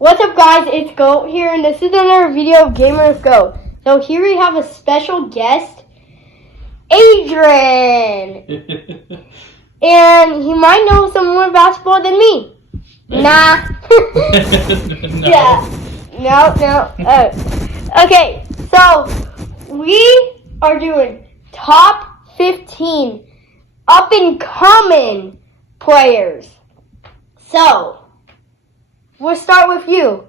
What's up, guys? It's Goat here, and this is another video of Gamers Go. So here we have a special guest, Adrian. And he might know some more basketball than me. Nah. No. Yeah. No. Okay, so we are doing top 15 up-and-coming players. So, we'll start with you.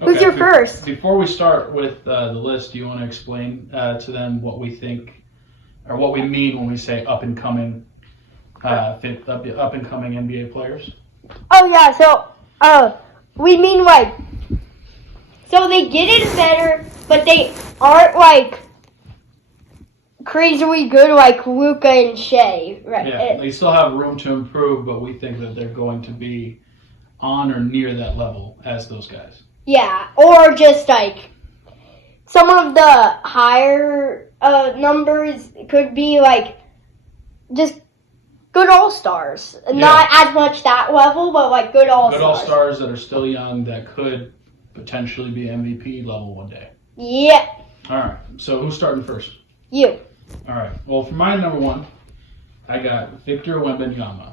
Who's your first? Before we start with the list, do you want to explain to them what we think, or what we mean when we say up-and-coming up-and-coming NBA players? Oh, yeah, so, we mean, so they get it better, but they aren't, crazily good like Luka and Shea. Right? Yeah, they still have room to improve, but we think that they're going to be on or near that level as those guys. Yeah, or just, some of the higher numbers could be, just good all-stars. Yeah. Not as much that level, but, good all-stars. Good all-stars that are still young that could potentially be MVP level one day. Yeah. All right, so who's starting first? You. All right, well, for my number one, I got Victor Wembanyama.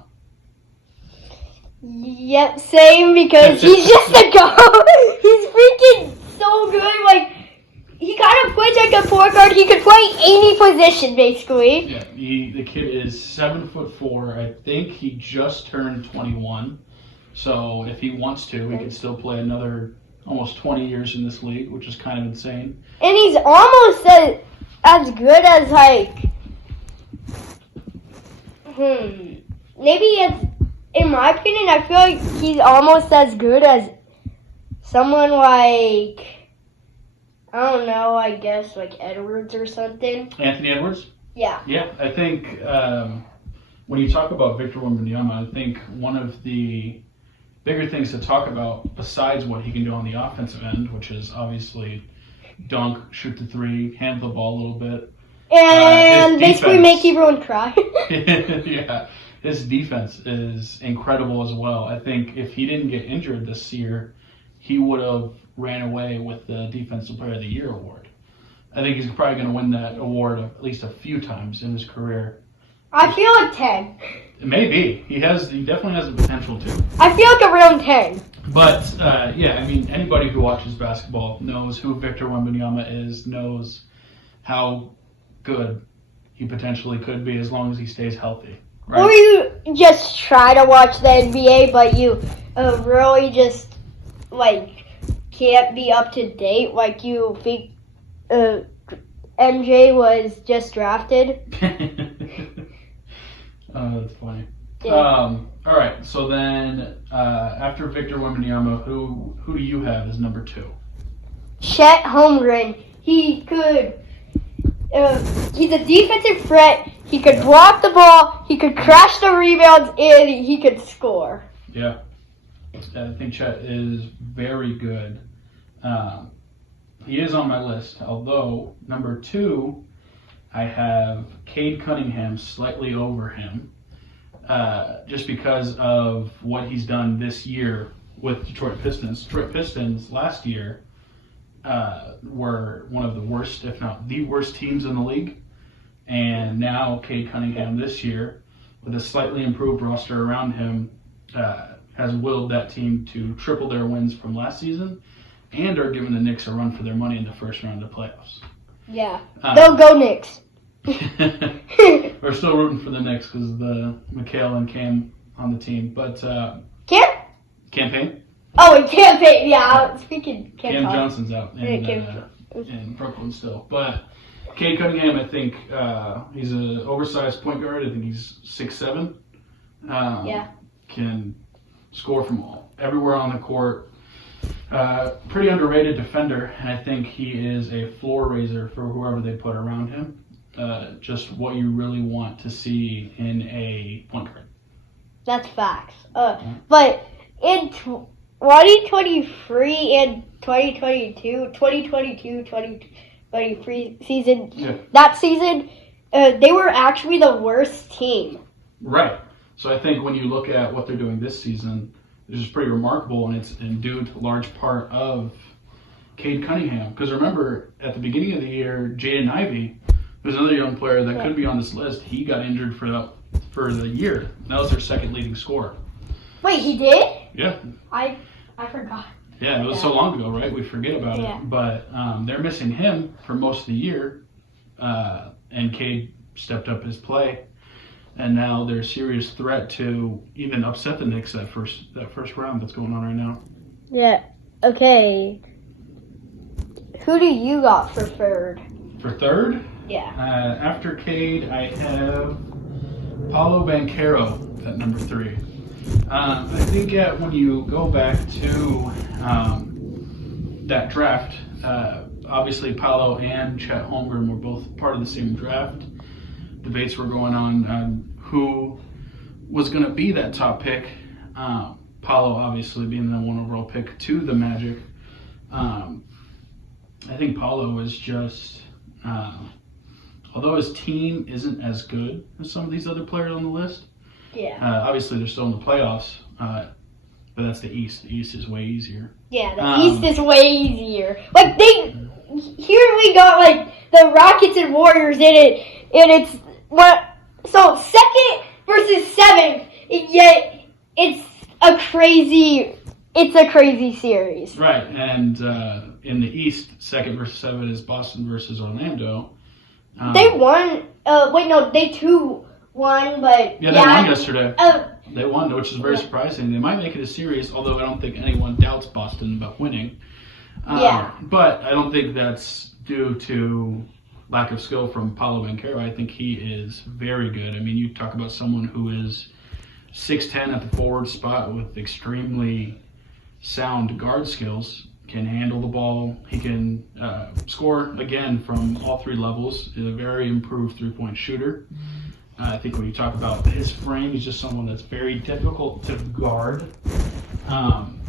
Yep, same, because he's just a go. He's freaking so good. He kind of plays like a point guard. He could play any position, basically. Yeah, the kid is 7'4". I think he just turned 21. So if he wants to, he could still play another almost 20 years in this league, which is kind of insane. And he's almost as good as, maybe as... In my opinion, I feel like he's almost as good as someone I don't know, I guess Edwards or something. Anthony Edwards? Yeah. Yeah, I think when you talk about Victor Wembanyama, I think one of the bigger things to talk about besides what he can do on the offensive end, which is obviously dunk, shoot the three, handle the ball a little bit. And basically make everyone cry. Yeah. His defense is incredible as well. I think if he didn't get injured this year, he would have ran away with the Defensive Player of the Year award. I think he's probably going to win that award at least a few times in his career. I feel like 10. Maybe. He definitely has the potential to. I feel like around 10. But, anybody who watches basketball knows who Victor Wembanyama is, knows how good he potentially could be as long as he stays healthy. Right. Or you just try to watch the NBA, but you really just, can't be up to date like you think MJ was just drafted. Oh, that's funny. Yeah. All right, so then after Victor Wembanyama, who do you have as number 2? Chet Holmgren. He could... he's a defensive threat. He could block the ball. He could crash the rebounds, and he could score. Yeah, I think Chet is very good. He is on my list, although number 2, I have Cade Cunningham slightly over him, just because of what he's done this year with Detroit Pistons. Detroit Pistons last year were one of the worst, if not the worst teams in the league. And now Cade Cunningham this year, with a slightly improved roster around him, has willed that team to triple their wins from last season and are giving the Knicks a run for their money in the first round of the playoffs. Yeah. They'll go Knicks. We're still rooting for the Knicks because of the McHale and Cam on the team. But Campaign? Oh, and Campaign. Yeah, I was speaking Cam Johnson's out in Brooklyn still. But Cade Cunningham, I think he's an oversized point guard. I think he's 6'7". Can score from everywhere on the court. Pretty underrated defender, and I think he is a floor raiser for whoever they put around him. Just what you really want to see in a point guard. That's facts. But in 2023 and 2023 season, that season, they were actually the worst team. Right. So I think when you look at what they're doing this season, which is pretty remarkable, and it's due to a large part of Cade Cunningham. Because remember, at the beginning of the year, Jaden Ivey, who's another young player that could be on this list, he got injured for the year. That was their second leading scorer. Wait, he did? Yeah. I forgot. Yeah, it was so long ago, right? We forget about it. But they're missing him for most of the year, and Cade stepped up his play, and now they're a serious threat to even upset the Knicks that first round that's going on right now. Yeah. Okay. Who do you got for third? For third? Yeah. After Cade, I have Paolo Banchero at number 3. I think when you go back to that draft, obviously Paolo and Chet Holmgren were both part of the same draft. Debates were going on who was going to be that top pick. Paolo obviously being the 1 overall pick to the Magic. I think Paolo is just, although his team isn't as good as some of these other players on the list, obviously they're still in the playoffs, but that's the East. The East is way easier. Yeah, the East is way easier. Like here we got like the Rockets and Warriors in it, and it's so 2nd versus 7th. Yet it's a crazy series. Right, and in the East, 2nd versus 7 is Boston versus Orlando. They won. They 2-1, but they won yesterday. They won, which is very surprising. They might make it a series, although I don't think anyone doubts Boston about winning. But I don't think that's due to lack of skill from Paolo Banchero. I think he is very good. I mean, you talk about someone who is 6'10" at the forward spot with extremely sound guard skills, can handle the ball. He can score, again, from all 3 levels. He's a very improved three-point shooter. I think when you talk about his frame, he's just someone that's very difficult to guard. And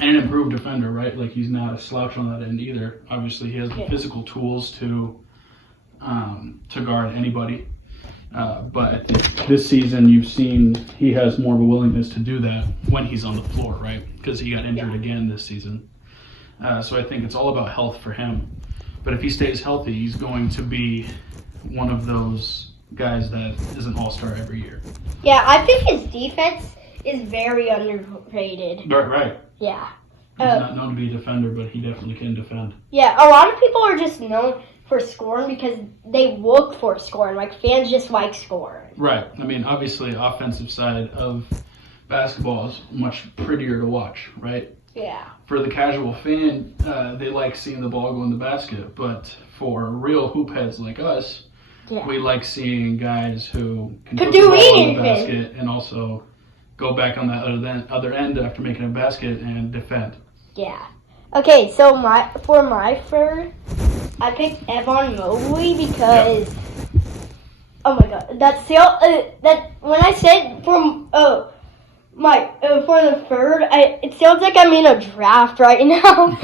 an improved defender, right? Like, he's not a slouch on that end either. Obviously, he has the physical tools to guard anybody. But I think this season you've seen he has more of a willingness to do that when he's on the floor, right? Because he got injured again this season. So I think it's all about health for him. But if he stays healthy, he's going to be one of those guys that is an all-star every year. Yeah, I think his defense is very underrated. Right. Yeah. He's not known to be a defender, but he definitely can defend. Yeah, a lot of people are just known for scoring because they look for scoring. Like, fans just like scoring. Right. I mean, obviously, offensive side of basketball is much prettier to watch, right? Yeah. For the casual fan, they like seeing the ball go in the basket. But for real hoop heads like us, we like seeing guys who can put the ball in the basket and also go back on that other end after making a basket and defend. Yeah. Okay, so for my third, I picked Evan Mobley because oh my god, that when I said for the third, it sounds like I'm in a draft right now.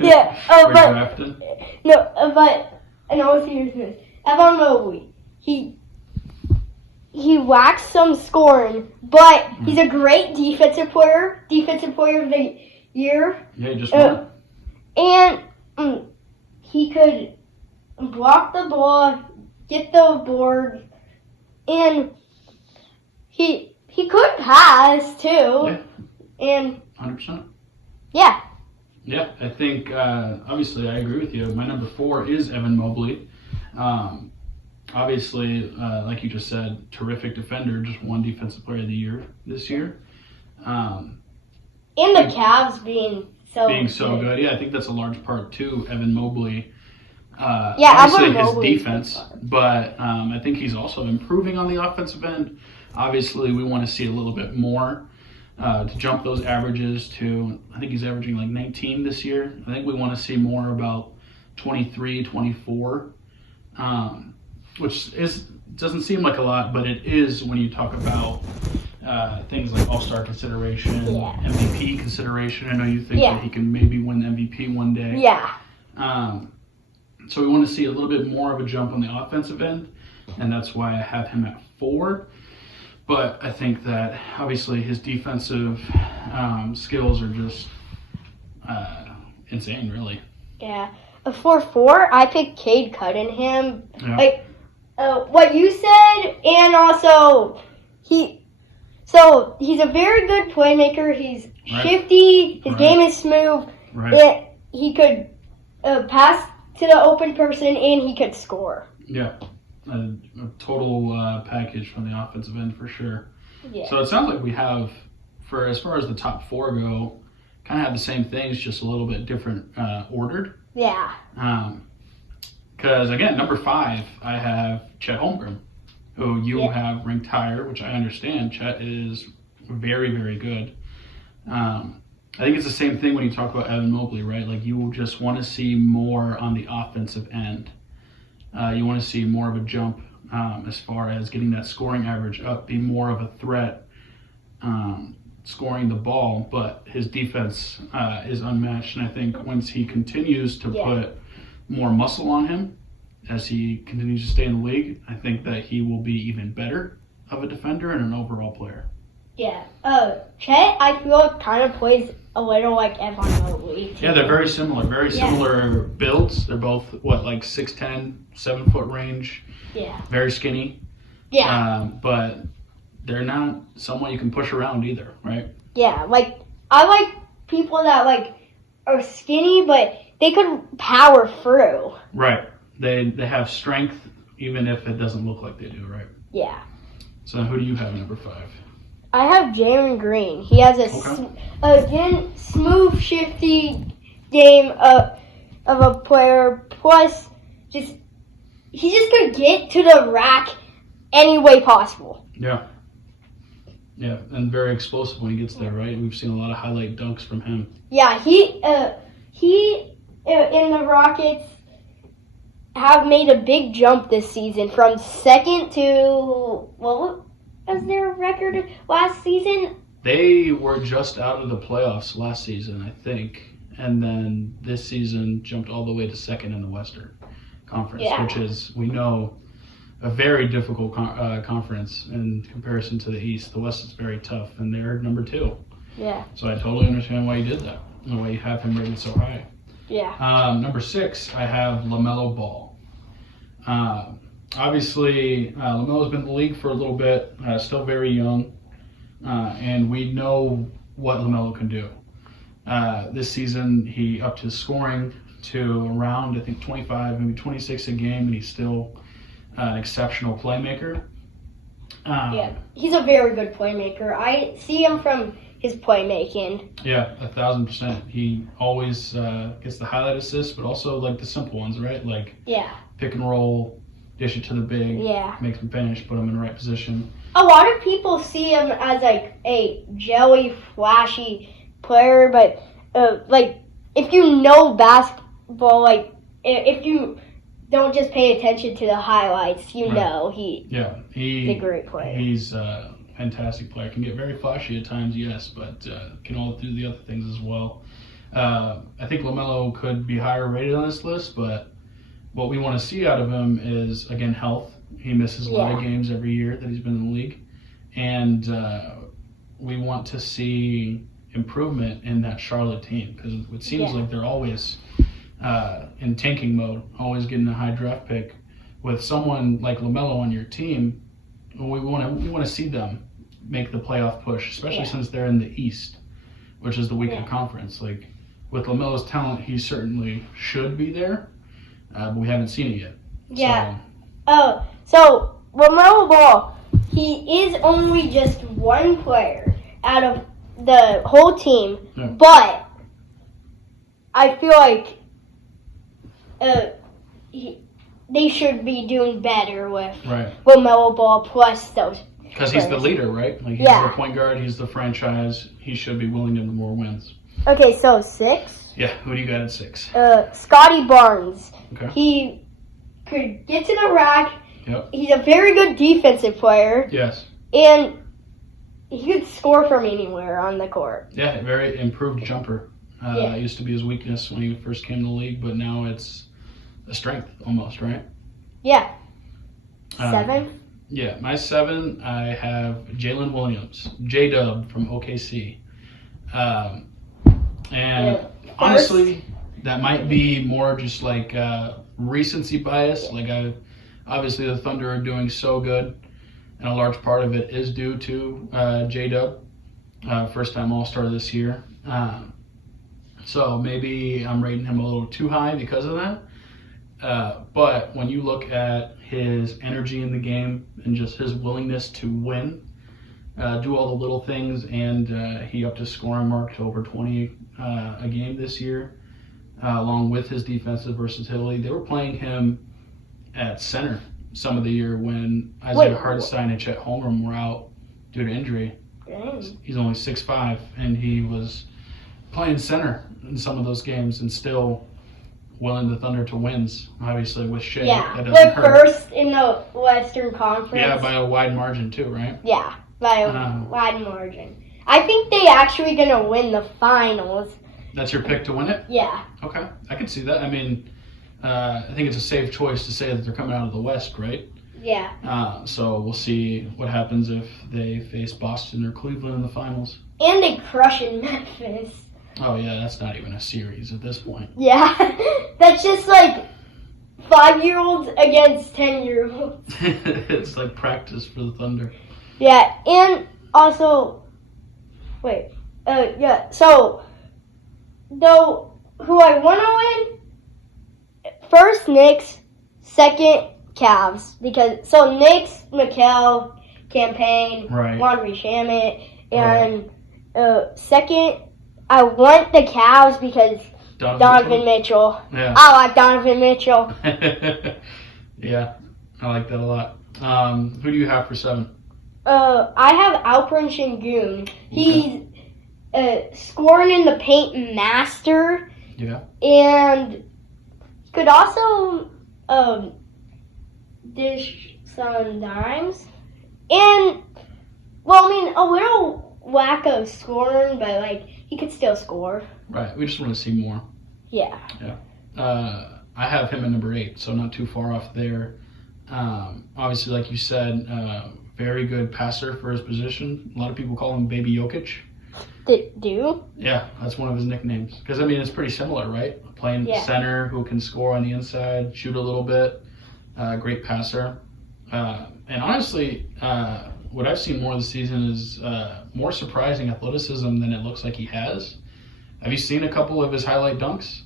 Yeah. Drafted? No, but no, seriously, Evan Mobley, he lacks some scoring, but he's a great defensive player of the year. Yeah, he just won. And he could block the ball, get the board, and he could pass too. Yeah. And 100%. Yeah. Yeah, I think obviously I agree with you. My number 4 is Evan Mobley. Obviously, like you just said, terrific defender, just won Defensive Player of the Year this year. And the Cavs being so good. Yeah, I think that's a large part too. Evan Mobley. Obviously his defense, but I think he's also improving on the offensive end. Obviously, we want to see a little bit more to jump those averages to, I think he's averaging like 19 this year. I think we want to see more about 23, 24, which doesn't seem like a lot, but it is when you talk about things like All-Star consideration, MVP consideration. I know you think that he can maybe win MVP one day. Yeah. So we want to see a little bit more of a jump on the offensive end, and that's why I have him at 4. But I think that obviously his defensive skills are just insane, really. Yeah. For 4, I picked Cade Cunningham. Yeah. Like what you said, and also he's a very good playmaker. He's shifty. His game is smooth. Right. And he could pass to the open person, and he could score. Yeah. A total package from the offensive end for sure. Yeah. So it sounds like we have, for as far as the top 4 go, kind of have the same things, just a little bit different ordered. Yeah. Because again, number 5, I have Chet Holmgren, who you have ranked higher, which I understand. Chet is very, very good. I think it's the same thing when you talk about Evan Mobley, right? Like you just want to see more on the offensive end. You want to see more of a jump as far as getting that scoring average up, be more of a threat scoring the ball, but his defense is unmatched. And I think once he continues to put more muscle on him as he continues to stay in the league, I think that he will be even better of a defender and an overall player. Yeah. Chet, I feel, kind of plays a little like Evan Mobley. Yeah, they're very similar. Very similar builds. They're both, like 6'10", 7 foot range. Yeah. Very skinny. Yeah. But they're not someone you can push around either, right? Yeah. Like, I like people that, like, are skinny, but they could power through. Right. They have strength even if it doesn't look like they do, right? Yeah. So who do you have number 5? I have Jalen Green. He has a smooth, shifty game of a player. Plus, he's just gonna get to the rack any way possible. Yeah. Yeah, and very explosive when he gets there, right? We've seen a lot of highlight dunks from him. Yeah, he in the Rockets have made a big jump this season from second to what was their record last season? They were just out of the playoffs last season, I think, and then this season jumped all the way to second in the Western Conference, which is, we know, a very difficult conference in comparison to the East. The West is very tough, and they're number 2. Yeah. So I totally understand why you did that and why you have him rated so high. Yeah. Number 6, I have LaMelo Ball. Obviously, LaMelo's been in the league for a little bit, still very young, and we know what LaMelo can do. This season, he upped his scoring to around, I think, 25, maybe 26 a game, and he's still an exceptional playmaker. Yeah, he's a very good playmaker. I see him from his playmaking. Yeah, 1,000%. He always gets the highlight assist, but also like the simple ones, right? Like pick and roll, dish it to the big, make him finish, put him in the right position. A lot of people see him as like a jelly, flashy player, but like if you know basketball, like if you don't just pay attention to the highlights, you know he's a great player. He's a fantastic player. Can get very flashy at times, yes, but can all do the other things as well. I think LaMelo could be higher rated on this list, but what we want to see out of him is, again, health. He misses a lot of games every year that he's been in the league. And we want to see improvement in that Charlotte team, because it seems like they're always in tanking mode, always getting a high draft pick. With someone like LaMelo on your team, we want to see them make the playoff push, especially since they're in the East, which is the weaker conference. Like, with LaMelo's talent, he certainly should be there. But we haven't seen it yet. Yeah. So LaMelo Ball, he is only just one player out of the whole team, but I feel like they should be doing better with LaMelo Ball plus those. Because he's the leader, right? Like, he's the point guard, he's the franchise. He should be willing to more wins. Okay, so 6. Yeah, who do you got at 6? Scotty Barnes. Okay. He could get to the rack. Yep. He's a very good defensive player. Yes. And he could score from anywhere on the court. Yeah, very improved jumper. It used to be his weakness when he first came to the league, but now it's a strength almost, right? Yeah. 7? Yeah, my 7, I have Jalen Williams, J-Dub from OKC. And Yeah. honestly, that might be more just like recency bias. Like, obviously the Thunder are doing so good, and a large part of it is due to J-Dub, first-time All-Star this year. So maybe I'm rating him a little too high because of that. But when you look at his energy in the game and just his willingness to win, do all the little things, and he upped his scoring mark to over 20 a game this year, along with his defensive versatility. They were playing him at center some of the year when Isaiah Hartenstein and Chet Holmgren were out due to injury. Dang. He's only 6'5", and he was playing center in some of those games and still willing the Thunder to wins, obviously, with Shea. Yeah, that doesn't they're hurt. first in the Western Conference. Yeah, by a wide margin too, right? Yeah, by a wide margin. I think they actually gonna win the finals. That's your pick to win it? Yeah. Okay, I can see that. I mean, I think it's a safe choice to say that they're coming out of the West, right? Yeah. So we'll see what happens if they face Boston or Cleveland in the finals. And they crush in Memphis. Oh yeah, that's not even a series at this point. Yeah, that's just like 5-year-olds against 10-year-olds. It's like practice for the Thunder. Yeah, and also, so, though, who I want to win, first Knicks, second Cavs, because, Knicks, Mikal, Campaign, Right. Laundry Shamet, and second, I want the Cavs because Donovan Mitchell. Yeah. I like Donovan Mitchell. Yeah, I like that a lot. Who do you have for 7? I have Alperen Şengün. He's scoring in the paint master. Yeah. And he could also dish some dimes. And, well, I mean, a little lack of scoring, but, like, he could still score. Right. We just want to see more. Yeah. I have him at number 8, so not too far off there. Obviously, like you said, very good passer for his position. A lot of people call him Baby Jokic. Do? Yeah, that's one of his nicknames. Because, I mean, it's pretty similar, right? Playing center who can score on the inside, shoot a little bit, great passer. And honestly, what I've seen more this season is more surprising athleticism than it looks like he has. Have you seen a couple of his highlight dunks?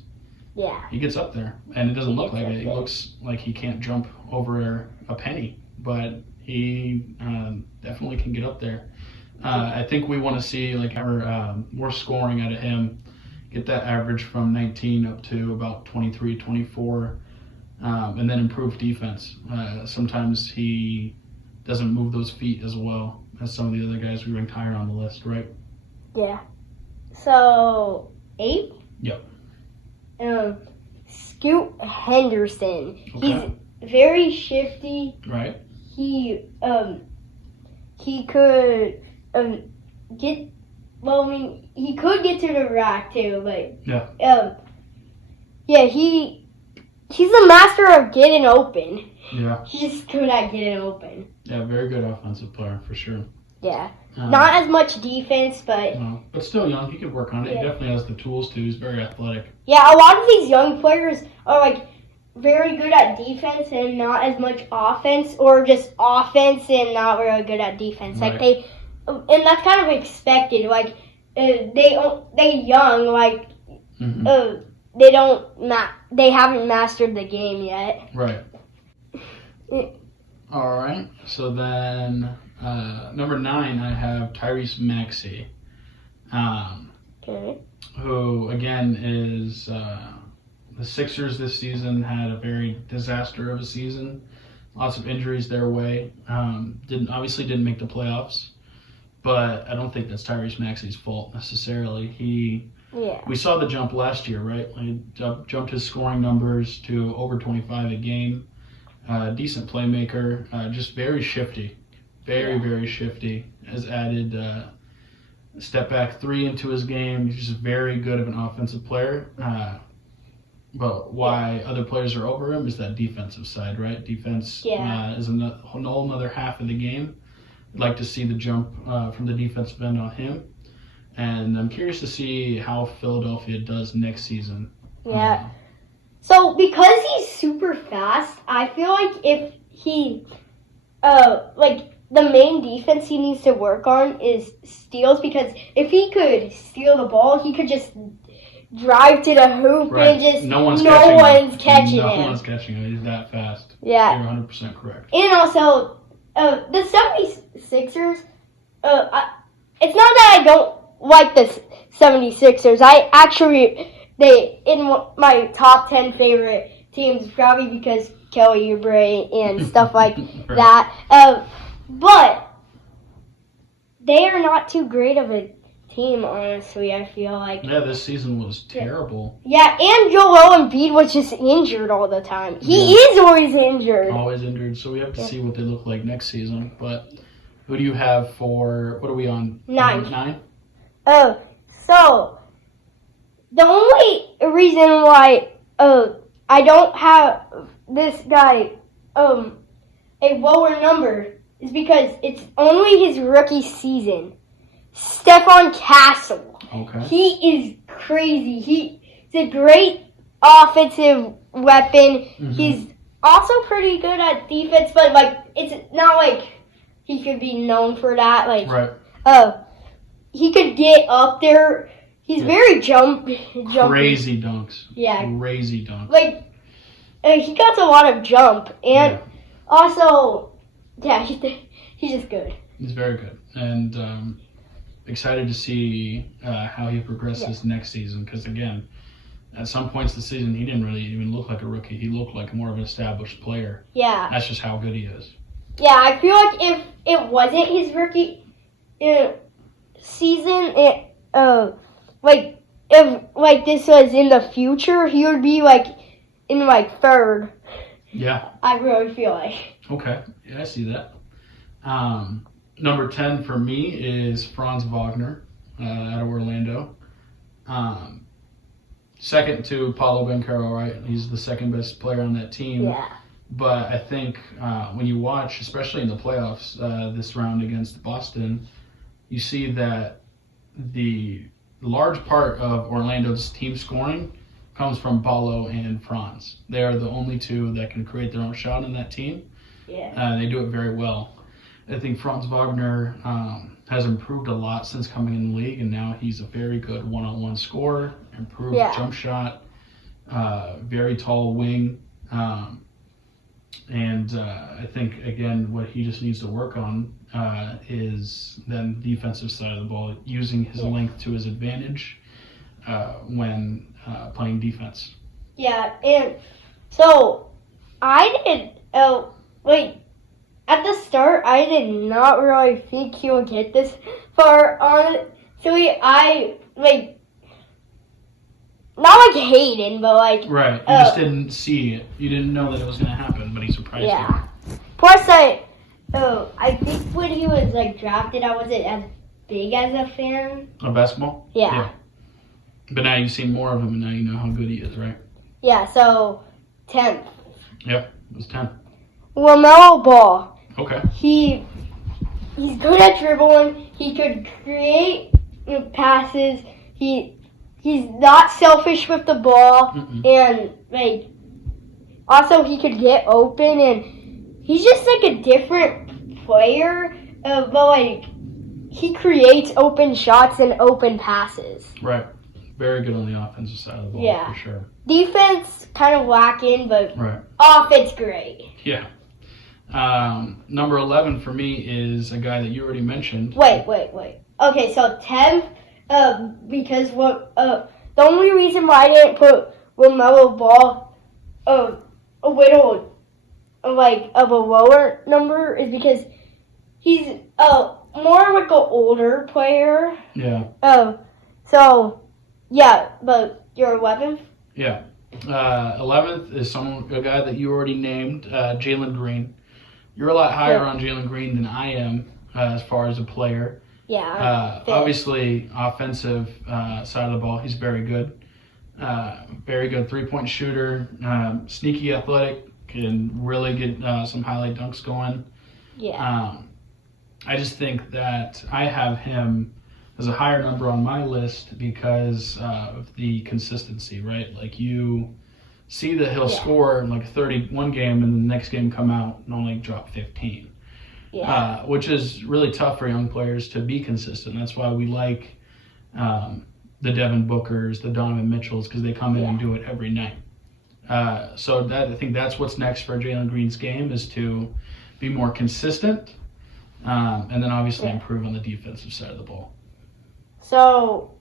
Yeah. He gets up there, and it doesn't look like it. He looks like he can't jump over a penny, but he definitely can get up there. I think we want to see like more scoring out of him, get that average from 19 up to about 23, 24, and then improve defense. Sometimes he doesn't move those feet as well as some of the other guys we ranked higher on the list, right? Yeah. So, 8? Yep. Scoot Henderson. Okay. He's very shifty. Right. He could get. Well, I mean, he could get to the rack too, but he's a master of getting open. Yeah. He's good at getting open. Yeah, very good offensive player for sure. Yeah. Not as much defense, but... No, but still young. He could work on it. Yeah. He definitely has the tools to. He's very athletic. Yeah, a lot of these young players are, like, very good at defense and not as much offense, or just offense and not really good at defense. Right. Like, and that's kind of expected. Like, they young, like, they haven't mastered the game yet. Right. All right. So then... number 9, I have Tyrese Maxey, who, again, is the Sixers this season had a very disaster of a season. Lots of injuries their way. Didn't make the playoffs, but I don't think that's Tyrese Maxey's fault necessarily. We saw the jump last year, right? He jumped his scoring numbers to over 25 a game. Decent playmaker, just very shifty. Very shifty. Has added step back 3 into his game. He's just very good of an offensive player. But why other players are over him is that defensive side, right? Defense is a whole other half of the game. I'd like to see the jump from the defensive end on him. And I'm curious to see how Philadelphia does next season. Yeah. So because he's super fast, I feel like if he, the main defense he needs to work on is steals, because if he could steal the ball, he could just drive to the hoop and just no one's catching him. No one's catching him. He's that fast. Yeah. You're 100% correct. And also, the 76ers, it's not that I don't like the 76ers. I actually, in my top 10 favorite teams, probably because Kelly Oubre and stuff like that. But they are not too great of a team, honestly, I feel like. Yeah, this season was terrible. Yeah, and Joel Embiid was just injured all the time. He is always injured. Always injured, so we have to see what they look like next season. But who do you have for, what are we on? 9? Oh, so the only reason why I don't have this guy a lower number is because it's only his rookie season. Stephon Castle. Okay. He is crazy. He's a great offensive weapon. Mm-hmm. He's also pretty good at defense, but it's not like he could be known for that. Right. He could get up there. He's very jumpy. Crazy dunks. Yeah. Crazy dunks. He got a lot of jump, and also, he's just good. He's very good, and excited to see how he progresses next season. Because again, at some points this season, he didn't really even look like a rookie. He looked like more of an established player. Yeah. That's just how good he is. Yeah, I feel like if it wasn't his rookie season, if this was in the future, he would be in third. Yeah. I really feel like. Okay. Yeah, I see that. Number 10 for me is Franz Wagner out of Orlando. Second to Paulo Banchero, right? He's the second best player on that team. Yeah. But I think when you watch, especially in the playoffs this round against Boston, you see that the large part of Orlando's team scoring comes from Paulo and Franz. They are the only two that can create their own shot in that team. Yeah. They do it very well. I think Franz Wagner has improved a lot since coming in the league, and now he's a very good one-on-one scorer, improved jump shot, very tall wing. And I think, again, what he just needs to work on is then the defensive side of the ball, using his length to his advantage when playing defense. Yeah, and so I did, at the start, I did not really think he would get this far on it. So I, not Hayden, but Right, you just didn't see it. You didn't know that it was going to happen, but he surprised you. Plus, I think when he was, drafted, I wasn't as big as a fan. Of basketball? Yeah. But now you've seen more of him, and now you know how good he is, right? Yeah, so 10th. Yep, it was 10. LaMelo Ball. Okay. He's good at dribbling. He could create passes. He's not selfish with the ball. And also he could get open, and he's just a different player. But he creates open shots and open passes. Right. Very good on the offensive side of the ball, for sure. Defense kind of lacking, but offense great. Yeah. Number 11 for me is a guy that you already mentioned. Wait. Okay, so 10th, because the only reason why I didn't put LaMelo Ball a little of a lower number is because he's more an older player. Yeah. So yeah, but your 11th? Yeah. 11th is a guy that you already named, Jalen Green. You're a lot higher on Jalen Green than I am as far as a player. Yeah. Obviously, offensive side of the ball, he's very good. Very good three-point shooter. Sneaky athletic. Can really get some highlight dunks going. Yeah. I just think that I have him as a higher number on my list because of the consistency, right? Like you see that he'll score like 31 game and the next game come out and only drop 15. Yeah. Which is really tough for young players to be consistent. That's why we like the Devin Bookers, the Donovan Mitchells, because they come in and do it every night. So I think that's what's next for Jalen Green's game is to be more consistent and then obviously improve on the defensive side of the ball. So,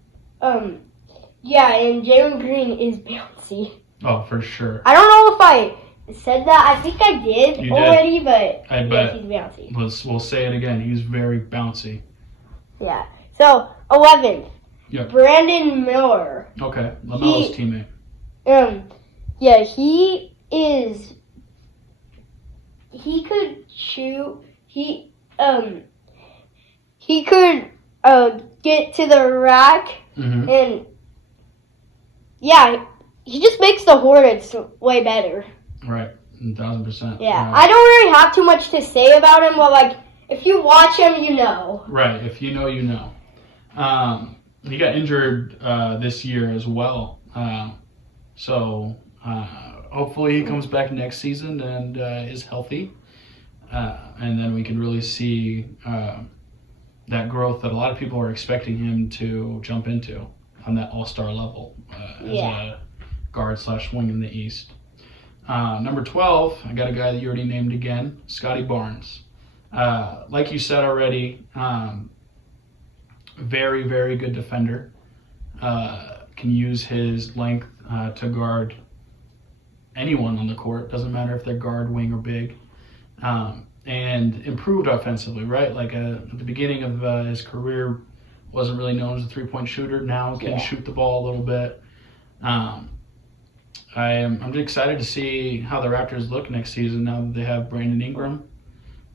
yeah, and Jalen Green is bouncy. Oh, for sure. I don't know if I said that. I think I did already, but I yeah, bet. he's bouncy. We'll say it again. He's very bouncy. Yeah. So, 11th. Yep. Brandon Miller. Okay. LaMelo's teammate. Yeah, he could shoot. He could get to the rack, and yeah, he just makes the Hornets way better. Right, 1,000%. Yeah, I don't really have too much to say about him, but like if you watch him, you know. Right, if you know, you know. He got injured this year as well, so hopefully he comes back next season and is healthy. And then we can really see that growth that a lot of people are expecting him to jump into on that all-star level as a guard/wing in the East. Number 12, I got a guy that you already named again, Scotty Barnes. Like you said already, very, very good defender. Can use his length to guard anyone on the court. Doesn't matter if they're guard, wing, or big. And improved offensively, right? Like at the beginning of his career, wasn't really known as a three-point shooter. Now can shoot the ball a little bit. I'm just excited to see how the Raptors look next season now that they have Brandon Ingram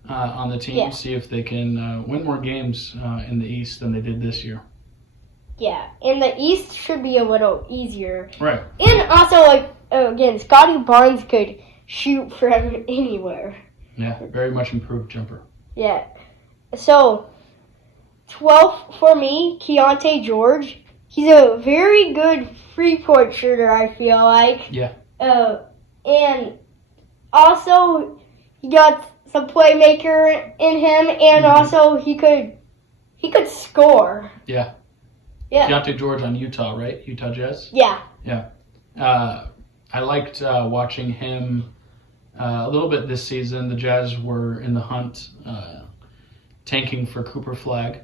on the team. Yeah. See if they can win more games in the East than they did this year. Yeah, and the East should be a little easier. Right. And also, like again, Scotty Barnes could shoot from anywhere. Yeah, very much improved jumper. Yeah. So, 12th for me, Keontae George. He's a very good three-point shooter, I feel like. Yeah. And also, he got some playmaker in him, and also he could score. Yeah. Yeah. Keontae George on Utah, right? Utah Jazz? Yeah. Yeah. I liked watching him a little bit this season. The Jazz were in the hunt, tanking for Cooper Flag.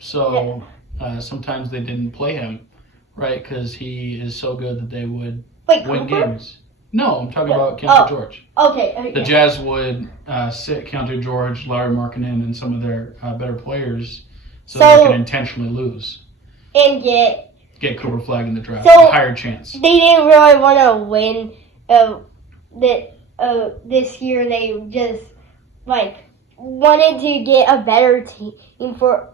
Sometimes they didn't play him, right? Because he is so good that they would win Cooper? games. No, I'm talking about Keontae George. Okay. The Jazz would sit Keontae George, Larry Markkinen, and some of their better players so they could intentionally lose. And get Cooper Flag in the draft. So a higher chance. They didn't really want to win this year. They just wanted to get a better team for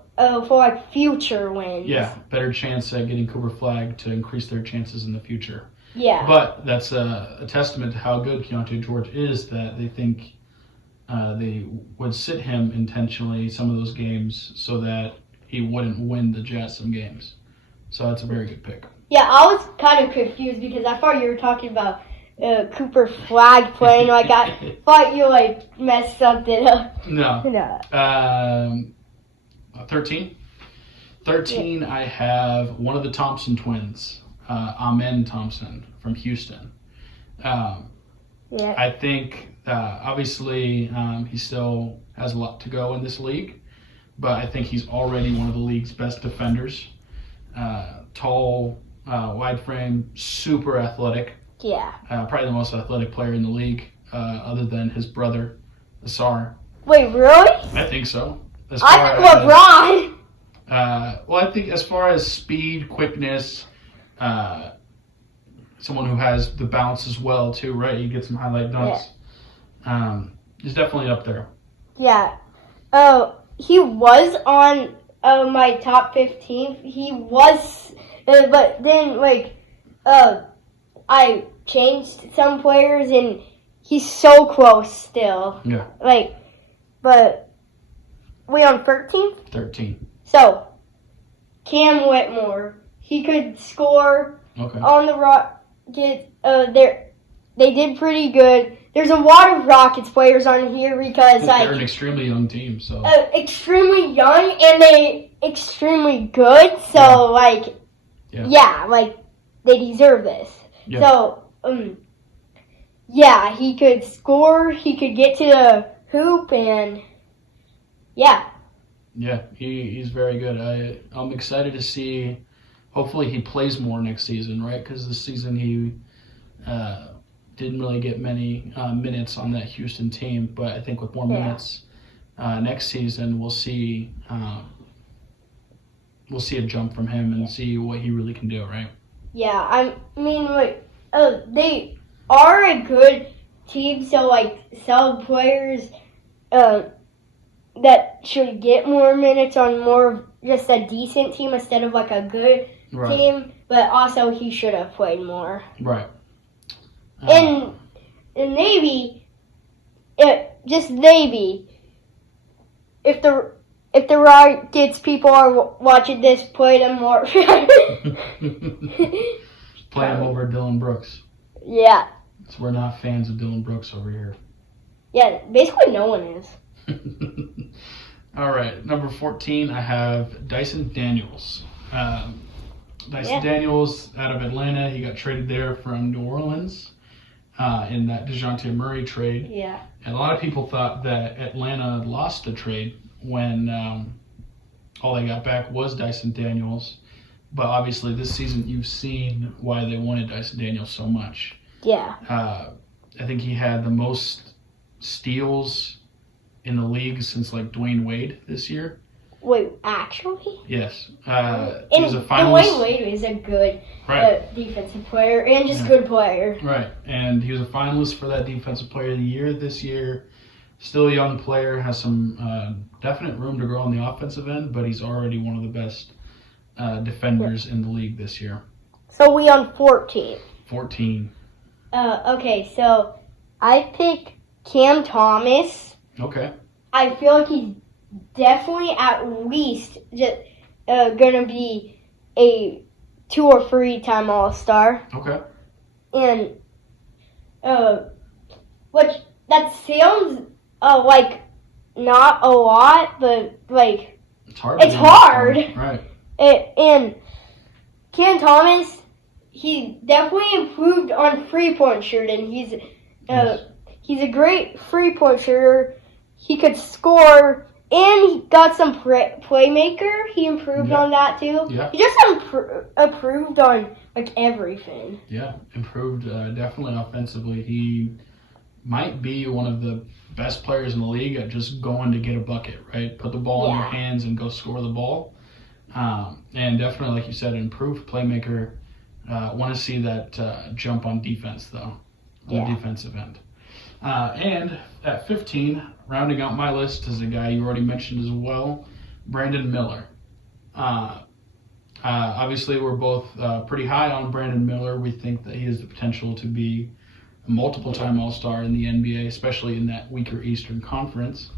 future wins. Yeah, better chance at getting Cooper Flag to increase their chances in the future. Yeah. But that's a testament to how good Keontae George is that they think they would sit him intentionally some of those games so that he wouldn't win the Jazz some games. So that's a very good pick. Yeah, I was kind of confused because I thought you were talking about Cooper Flag playing. I thought you messed something up. No. 13? 13, yeah. I have one of the Thompson twins, Amen Thompson from Houston. I think, obviously, he still has a lot to go in this league, but I think he's already one of the league's best defenders. Tall, wide frame, super athletic. Yeah. Probably the most athletic player in the league, other than his brother, Asar. Wait, really? I think so. I think LeBron. Well, I think as far as speed, quickness, someone who has the bounce as well too, right? You get some highlight dunks. Yeah. He's definitely up there. Yeah. He was on my top 15. He was, but then I changed some players, and he's so close still. Yeah. But we on 13th? 13. So, Cam Whitmore. He could score on the Rockets. They did pretty good. There's a lot of Rockets players on here because they're an extremely young team, so extremely young and they extremely good. So they deserve this. Yeah. So he could score. He could get to the hoop, and yeah. Yeah, he's very good. I'm excited to see. Hopefully, he plays more next season, right? Because this season he didn't really get many minutes on that Houston team. But I think with more minutes next season, we'll see a jump from him and see what he really can do, right? Yeah, I mean, they are a good team. So some players that should get more minutes on more of just a decent team instead of a good team, but also he should have played more. Right. And maybe, just maybe, if the Rockets people are watching this, play them more. Play him over Dylan Brooks. Yeah. So we're not fans of Dylan Brooks over here. Yeah, basically no one is. All right, number 14, I have Dyson Daniels. Daniels out of Atlanta. He got traded there from New Orleans in that DeJounte Murray trade. Yeah. And a lot of people thought that Atlanta lost the trade when all they got back was Dyson Daniels. But obviously this season you've seen why they wanted Dyson Daniels so much. Yeah. I think he had the most steals in the league since Dwayne Wade this year. Wait, actually? Yes. He was a finalist. Dwayne Wade is a good defensive player and just good player. Right, and he was a finalist for that Defensive Player of the Year this year. Still a young player, has some definite room to grow on the offensive end, but he's already one of the best defenders in the league this year. So we on 14. 14. Okay, so I picked Cam Thomas. Okay. I feel like he's definitely at least just gonna be a 2 or 3 time All-Star. Okay. And which that sounds like not a lot, but it's hard. It's hard. Right. And Cam Thomas, he definitely improved on 3-point shooting. He's a great 3-point shooter. He could score, and he got some playmaker. He improved on that too. Yeah. He just improved on everything. Yeah, improved definitely offensively. He might be one of the best players in the league at just going to get a bucket, right? Put the ball in your hands and go score the ball. And definitely, like you said, improved playmaker. Want to see that jump on defense, though, on the defensive end. And at 15, rounding out my list is a guy you already mentioned as well, Brandon Miller. Obviously, we're both pretty high on Brandon Miller. We think that he has the potential to be a multiple-time All-Star in the NBA, especially in that weaker Eastern Conference.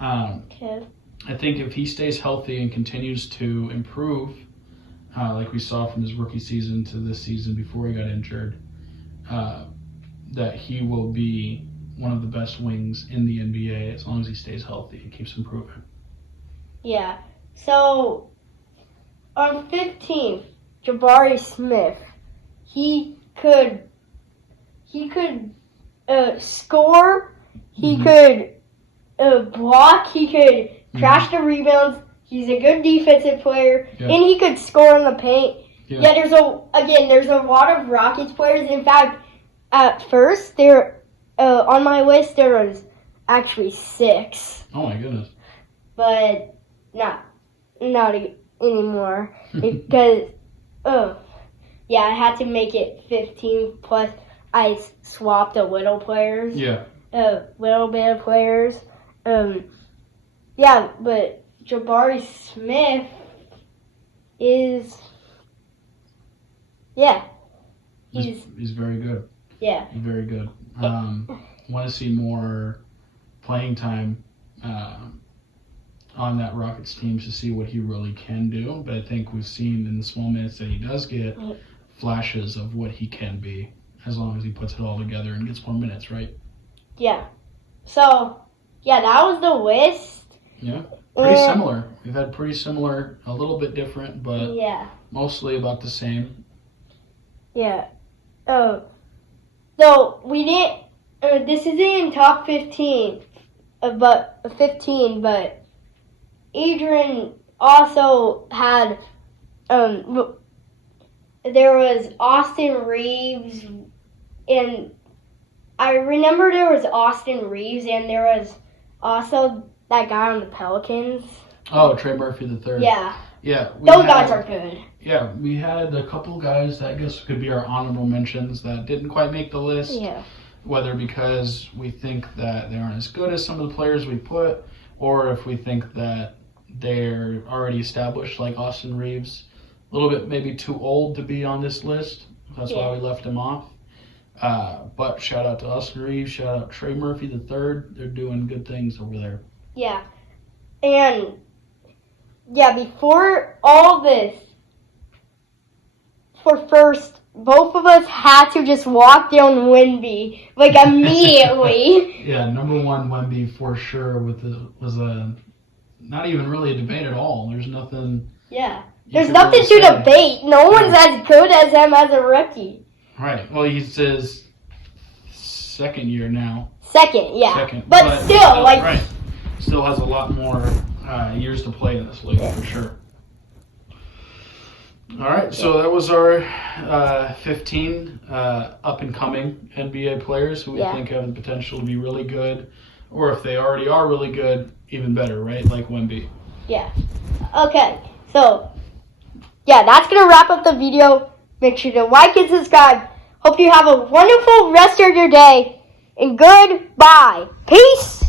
I think if he stays healthy and continues to improve, like we saw from his rookie season to this season before he got injured, that he will be one of the best wings in the NBA as long as he stays healthy and keeps improving. Yeah. So, on 15th, Jabari Smith, he could score, he could block, he could crash the rebounds. He's a good defensive player, and he could score in the paint. Yeah, there's a lot of Rockets players. In fact, at first, on my list, there was actually 6. Oh my goodness! But not anymore because I had to make it 15. Plus, I swapped a little players. Yeah. A little bit of players. But Jabari Smith is He's very good. yeah. He's very good. Want to see more playing time on that Rockets team to see what he really can do. But I think we've seen in the small minutes that he does get flashes of what he can be as long as he puts it all together and gets more minutes, right? Yeah. So, yeah, that was the list. Yeah. Pretty similar. We've had pretty similar, a little bit different, but mostly about the same. Yeah. So, we didn't, this isn't in top 15, but Adrian also had, there was Austin Reeves, and I remember there was Austin Reeves, and there was also that guy on the Pelicans. Oh, Trey Murphy III. Yeah. Yeah. Those guys are good. Yeah, we had a couple guys that I guess could be our honorable mentions that didn't quite make the list. Yeah. Whether because we think that they aren't as good as some of the players we put, or if we think that they're already established, like Austin Reeves. A little bit maybe too old to be on this list. That's why we left him off. But shout out to Austin Reeves, shout out Trey Murphy III. They're doing good things over there. Yeah. And, yeah, before all this, both of us had to just walk down Wemby, like, immediately. Yeah, number one Wemby for sure was not even really a debate at all. There's nothing. Yeah. There's nothing to debate. No one's as good as him as a rookie. Right. Well, he's his second year now. Second. Second. But still, like... Right. Still has a lot more years to play in this league, for sure. All right, so that was our 15 up-and-coming NBA players who we think have the potential to be really good, or if they already are really good, even better, right? Like Wemby. Yeah. Okay, so, yeah, that's going to wrap up the video. Make sure to like and subscribe. Hope you have a wonderful rest of your day, and goodbye. Peace!